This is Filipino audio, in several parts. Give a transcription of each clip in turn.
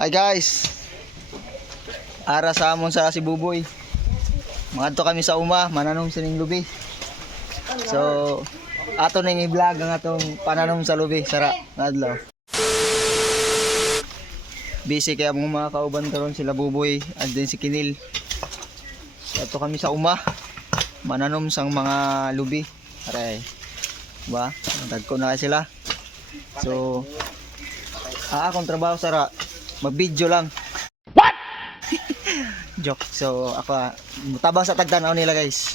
Hi guys. Ara sa amon sa si Buboy. Mangadto kami sa uma, mananong sining lubi. So, ato ning i-vlog ang atong pananom sa lubi, sara adlaw. Busy kaya mga kauban karon sila Buboy at din si Kinil. Ato kami sa uma, mananom sang mga lubi. Aray. Ba? Dagko na sila. So, akong trabaho sara mag-video lang. What? Joke. So, ako mutabang sa tagtanaw nila, guys.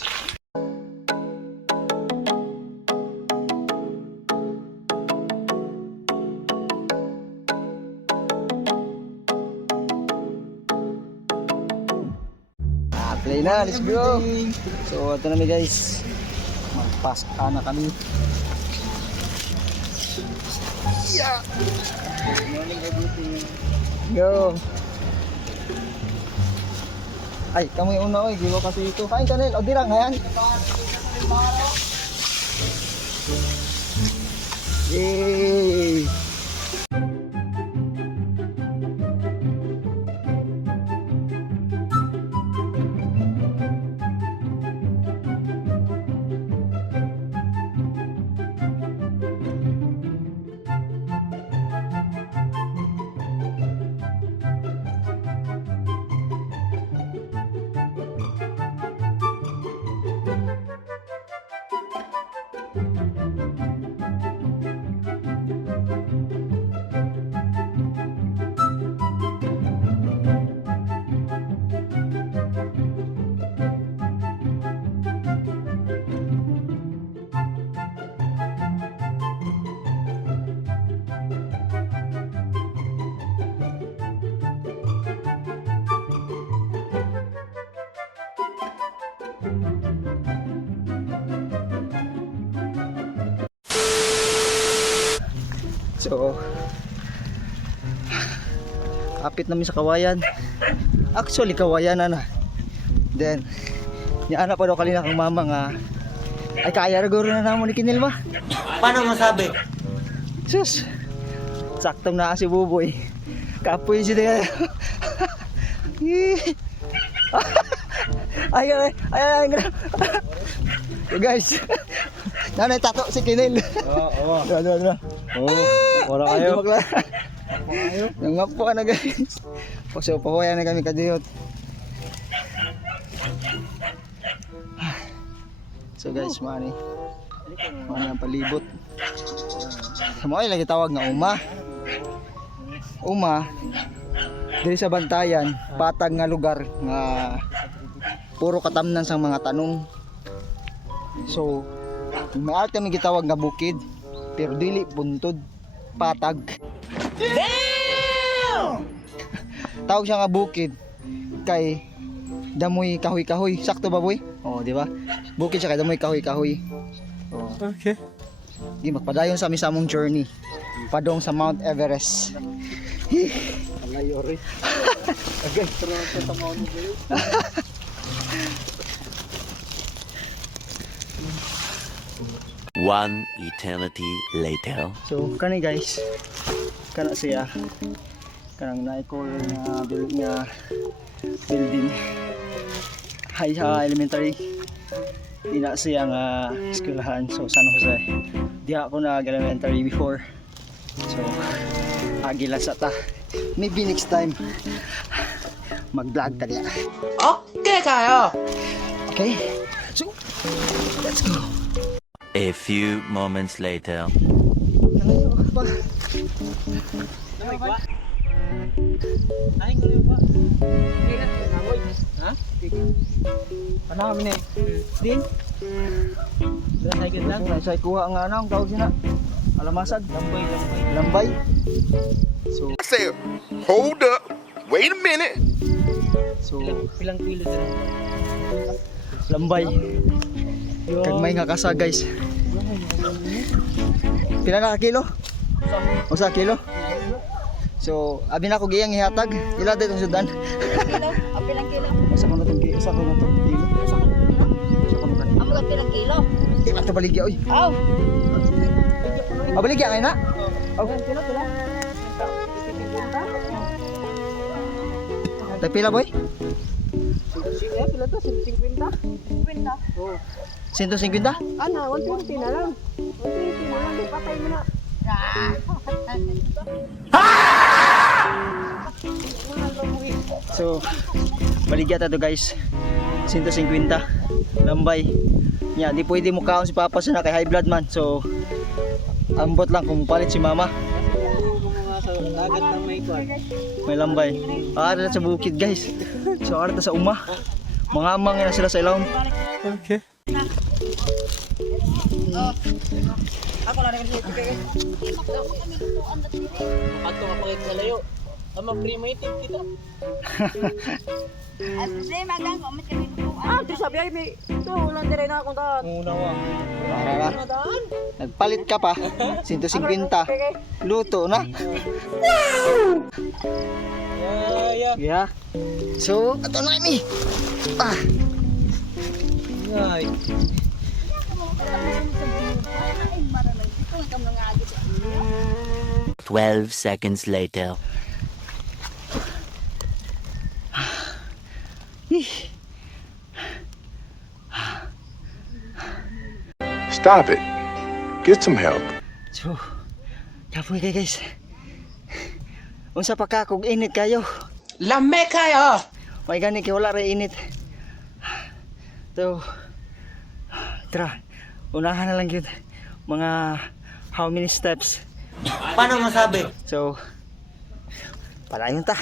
Play na, let's go. So, ito na mi, guys. Magpaska na kami. Yeah. Go. Ay, kami una oy, giwa kasi ito. Kain kanil, o dirang ngayon. Yay! So, kapit namin sa kawayan. Actually, kawayan na. Then, niya pa daw kanina kang mama nga, ay kaya raguro na namon ni Kinil ba? Paano masabi? Sus, saktong na si Buboy. Kapoy siya. ay. So guys, nanay tato si Kinil. Oo. Dala. Wala kayo. Nangap po na guys. So pahuya na kami kadiyot. So guys, mani ang palibot. Mo ay lagi tawag nga uma. Uma diri sa Bantayan, patag nga lugar nga puro katamnan sang mga tanong. So may kami gitawag nga bukid, pero dili buntod, patag. Damn! Tawag siya nga bukid kay damoy kahoy-kahoy. Sakto ba, boy? Oh, di ba? Bukid siya kay damoy kahoy-kahoy. Oh. Okay. Di magpadayon sa among journey. Padong sa Mount Everest. Alayori. Agay, pero sa Mount Everest. One eternity later. So, kani guys, kana siya kanang naikol nga building high elementary. Ina siya nga eskwelahan. So, San Jose. Di ako nag-elementary before. So, agila sa ta. Maybe next time mag-vlog tali. Okay kayo. Okay? So, let's go. A few moments later. Nalayo ba? Aling ko ba? Ha? Ano kami ni? Din? Dahil sa lang. Sa kuha nga ang tawag sina. Alamasag. Lambay. So, I said, hold up, wait a minute. so Pilang kilo din. lambay. Kag may nga kasa guys. Pila na ka kilo? Usa kilo? So, abi na ko giyang ihatag. Ila dito sudan. Kilo? O pilang kilo? Usa ko na tong kilo. Usa ko na tong kilo. Sa kanila? Usa ko na tong. Amo ka pilang kilo? Di ba ito baligya oy? Aw! Baligya kay na? Oh. Kilo. Tagpila boy? Pila to? 150? Winda. Oo. 150? Ano, 120 na lang. 120 na lang, di patay mo na. So, baligya ta to guys. 150 lambay. Nya, di pwede mo kaon si Papa sa kay high blood man. So, ambot lang kung palit si Mama. Mga sa dagat ng may kwan. May lambay. Ara sa bukid guys. So, ara ta sa uma. Mga amang na sila sa ilawom. Okay. Ako lang rin sa kaya. Ato nga pangit sa layo. Tama primitive kita. At kasi magang ko mas kami lutuan. Ah, di sabi ay may ito lang dire na akong daan. Una wa. Para Ano daan? nagpalit ka pa. 150. Luto na. Yeah. Yeah. So, ato na kami. Ah, Ay. Ay, maraming. Ito ang kamang agit. 12 seconds later. Stop it. Get some help. so, kapoy kay guys. Unsa pa ka kung init kayo? Lame kayo. May gani kay wala ra init. So, tara. Unahan na lang yun. Mga how many steps? Paano masabi? So, palayon ta.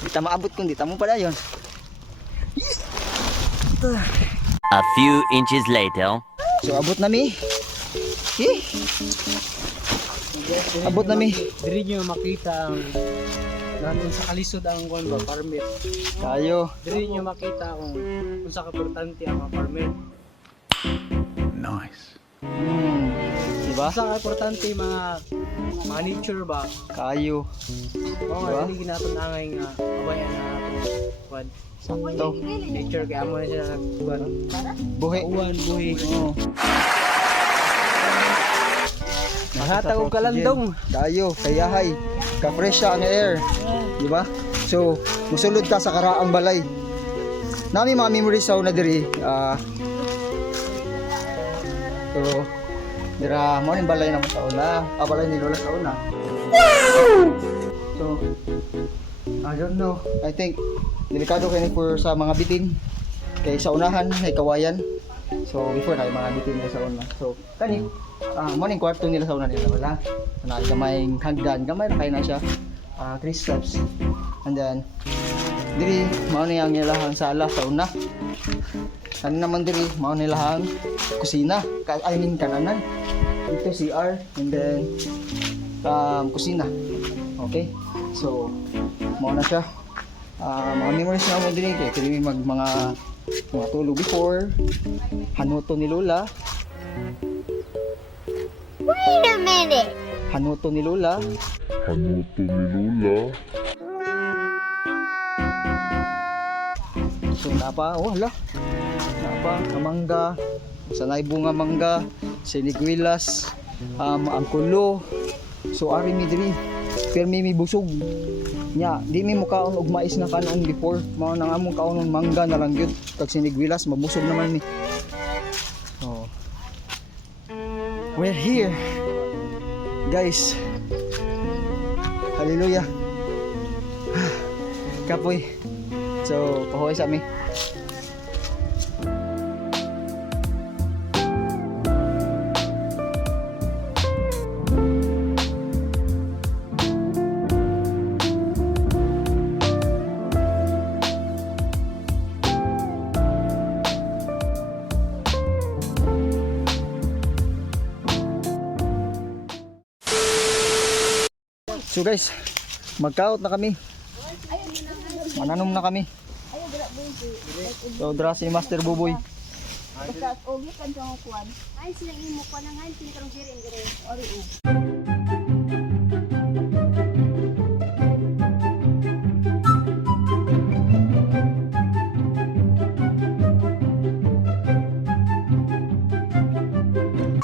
Di ta maabot kung di ta mo palayon. A few inches later. So, abot na mi. Eh, abot na mi. Diri nyo makita ang nandun sa kalisod ang kwan ba, permit. Kayo. Diri nyo makita kung sa kaportante ang mga permit. Diba? Sa kaportante mga nature ba? Kayo. Oo nga, Diba? hindi ginaton angay nga kabayan na ato kwan. Sakto. Nature kaya mo na siya nagkwan. Buhi. Uwan, buhi. Oo. Mahatag og kalandong. Kayo, kayahay. Ka-fresh siya ang air. Diba? So, musulod ka sa karaang balay. Nami mga memories sa una diri. So, dira mo rin balay na sa una. Balay ni Lola sa una. So, I don't know. I think delikado kayo for sa mga bitin. Kay sa unahan ay kawayan. So, before na yung mga bitin nila sa una. So, kani morning kwarto nila sa una nila wala. Na gamay hagdan, gamay na kayo na siya. 3 steps. And then diri mao ni ang ilahang sala sa una. Ano naman diri mao ni ilahang kusina. I mean kananan. Ito CR and then kusina. Okay? So, mao na siya. Mga memories na mo diri kay kini mga tulog before. Hanuto ni Lola. Wait a minute. Hanuto ni Lola. So napa, oh hala. Napa, mangga. Sanay bunga mangga, siniguilas, ang kulo. So ari mi diri. Pero mi busog. Nya, di mi mukaon og mais na kanon before. Mao nang among kaonon mangga na lang gyud. Kag siniguilas mabusog naman ni. So we're here. Guys. Hallelujah. Kapoy. So, pahuwi sa amin. So guys, mag-out na kami. Mananom na kami. So dra si Master Buboy. Basta ogi kan sa kuan. Ay sila imo kuan ang han sila karong diri dire. Ori o.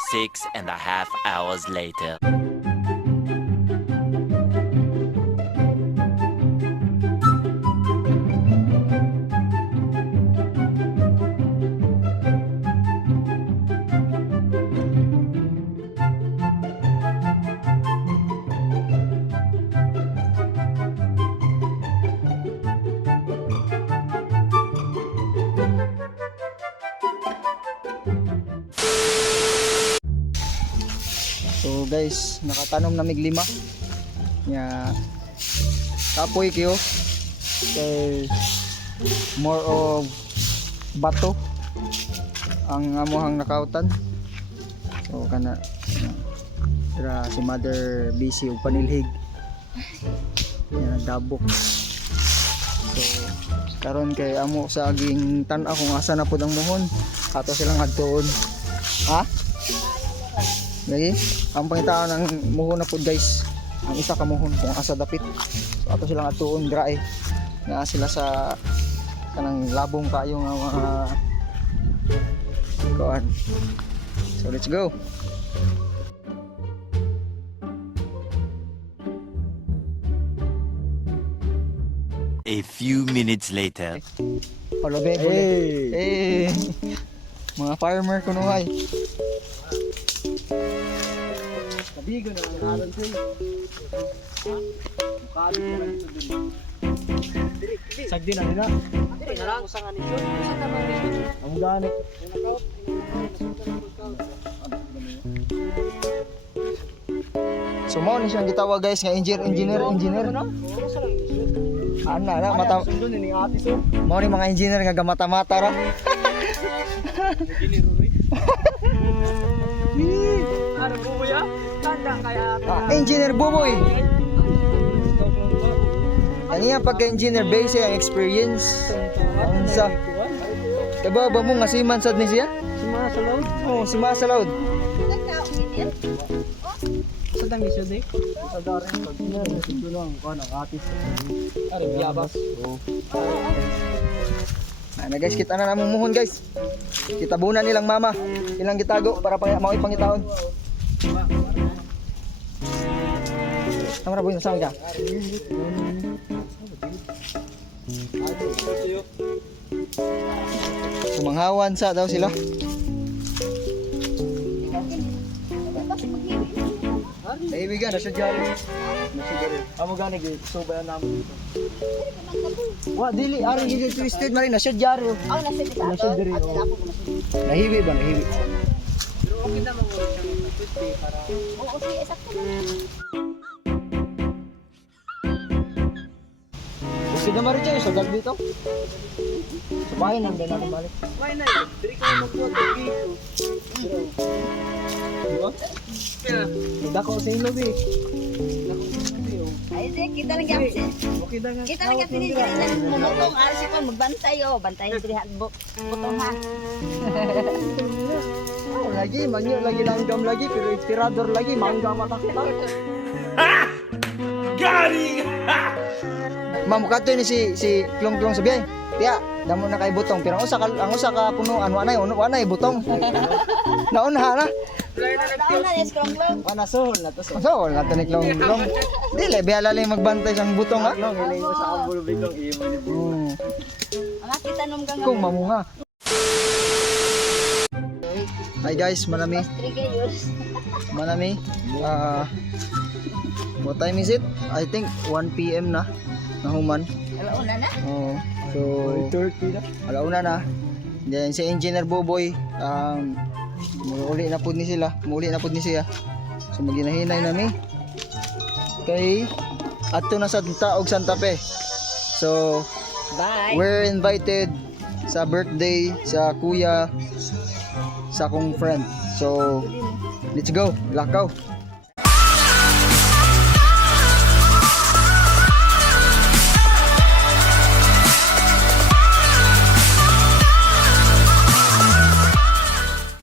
Six and a half hours later. guys, nakatanom na mig 5. Nya kapoy kayo kay more of bato ang amuhang nakautan. So kana tira si Mother busy og panilhig. Yan nagdabok. So karon kay amo sa aging tan-aw kung asa na pud ang muhon. Ato silang adtuon. Ha? Lagi, ang pangitaon ng muhon na pud guys. Ang isa ka muhon kung asa dapit. So ato silang adtuon dra na sila sa kanang labong kayo nga mga kuan. So let's go. A few minutes later. Palobe, Hey! mga farmer kunuhay. Kabigo na ang aral ko. Mukado na lang ito dun. Sagdi na nila. Dire na lang sa nganin yun. Ang ganit. So mo ni siyang gitawag guys nga engineer. Ana na mata Sundo ni ate so. mo ni mga engineer nga gamata-mata ra. Ano po ya? Tanda kaya. Engineer Buboy. Kaniya pagka-engineer base ang experience. Ang sa kababa mo nga siman sad ni siya? Sumasalod. Oh, sumasalaod. Sa tangi siya di. Sa darin pag sundo lang ko ang ate. Ari biyabas. Na guys, kita na namong muhon guys. Kita bunan nilang mama. Ilang gitago para mao ipangitaon. Kamera boy sama ka. Sumanghawan sa daw sila. Kaibigan, nasa jari. Amo gani subayan namin dito. Wa dili ari gid twisted mari nasa jari. Ako nasa dito. Nasa diri. Ako na ako. Nahiwi ba nahiwi? Pero okay na mo siyang twist para Oo, sige, sakto na. Kasi na mari siya sa dag dito. Sa bahay nang din natin balik. why na diri ko magbuhat og dito. Di ba? Kaya dako sa ilo bi. Dako sa ilo. Ay, sige, kita lang gyapon siya. Okay na nga. Kita lang gyapon siya. Mumutong aras ko magbantay oh, bantay diri butong ha. Oh, lagi manyo lagi langgam lagi pero inspirador lagi mangga mata kita. Mamukato ni si Klong sa biyay. Tiya, damo na kay butong pero ang usa ka puno ano anay butong. Nauna na. Taon na yes, krong lang. Panasol na to so. So, nato ni Klong. Dili biya lalim magbantay sang butong ha. Long hiling ko sa ambulo bigong imo ni. Ang kita nom gang. Kung mamunga. Hi guys, manami. 3 years. Manami. What time is it? I think 1 PM na. Nahuman. Alauna na. Oh. So, 30 na. alauna na. Then si Engineer Boboy, muli na pud ni sila, muli na pud ni siya. So maginahinay nami. Kay adto na sa Taog Santa Fe. So, Bye. we're invited sa birthday sa kuya sa akong friend. So, let's go. Lakaw.